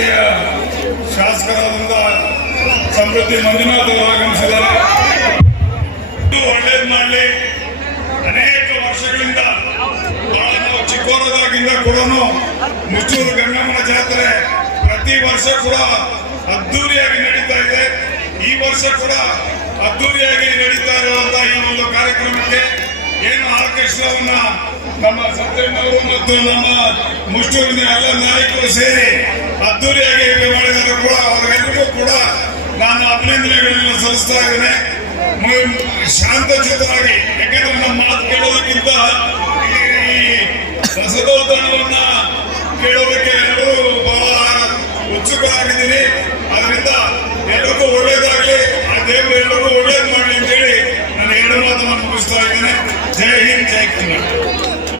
ಕ್ಷೇತ್ರಗಳಿಗೆ ಶಾಸಕರಾದಂಥ ಸಮೃದ್ಧಿ ಮಂಜುನಾಥ್ ಅವರು ಆಗಮಿಸಿದ್ದಾರೆ. ಒಳ್ಳೇದು ಮಾಡಲಿ. ಅನೇಕ ವರ್ಷಗಳಿಂದ ಚಿಕ್ಕೋರದಾಗಿಂದ ಕೂಡ ಮುಚ್ಚೂರು ಗಂಗಮ್ಮನ ಜಾತ್ರೆ ಪ್ರತಿ ವರ್ಷ ಕೂಡ ಅದ್ದೂರಿಯಾಗಿ ನಡೀತಾ ಇದೆ. ಈ ವರ್ಷ ಕೂಡ ಅದ್ದೂರಿಯಾಗಿ ನಡೀತಾ ಇರುವಂತಹ ಈ ಒಂದು ಕಾರ್ಯಕ್ರಮಕ್ಕೆ ಏನು ಆರ್ಕೆಸ್ಟ್ರಾವನ್ನ ನಮ್ಮ ಸತ್ಯನವರು ಮತ್ತು ನಮ್ಮ ಮುಷ್ಟೂರಿನ ಎಲ್ಲ ನಾಯಕರು ಸೇರಿ ಅದ್ದೂರಿಯಾಗಿ ಇಲ್ಲಿ ಮಾಡಿದರೂ ಕೂಡ ಅವರೆಲ್ಲರಿಗೂ ಕೂಡ ನಾನು ಅಭಿನಂದನೆಗಳನ್ನು ಸಲ್ಲಿಸ್ತಾ ಇದ್ದೇನೆ. ಶಾಂತ ಶಾಂತಚಿತ್ತರಾಗಿ ಯಾಕೆಂದ್ರೆ ನಮ್ಮ ಮಾತು ಕೇಳೋದಕ್ಕಿಂತ ಈ ರಸದೌತಣವನ್ನ ಕೇಳೋದಕ್ಕೆ ಎಲ್ಲರೂ ಬಹಳ ಉತ್ಸುಕರಾಗಿದ್ದೀನಿ. ಅದರಿಂದ ಎಲ್ಲರಿಗೂ ಒಳ್ಳೇದಾಗಲಿ, ಆ ದೇವರು ಎಲ್ಲರಿಗೂ ಒಳ್ಳೇದು ಮಾಡಲಿ ಅಂತೇಳಿ ನಾನು ಎರಡು ಮಾತನ್ನು ಮುಗಿಸ್ತಾ ಇದ್ದೇನೆ. ಜೈ ಹಿಂದ್, ಜೈ ಕನ್ನಡ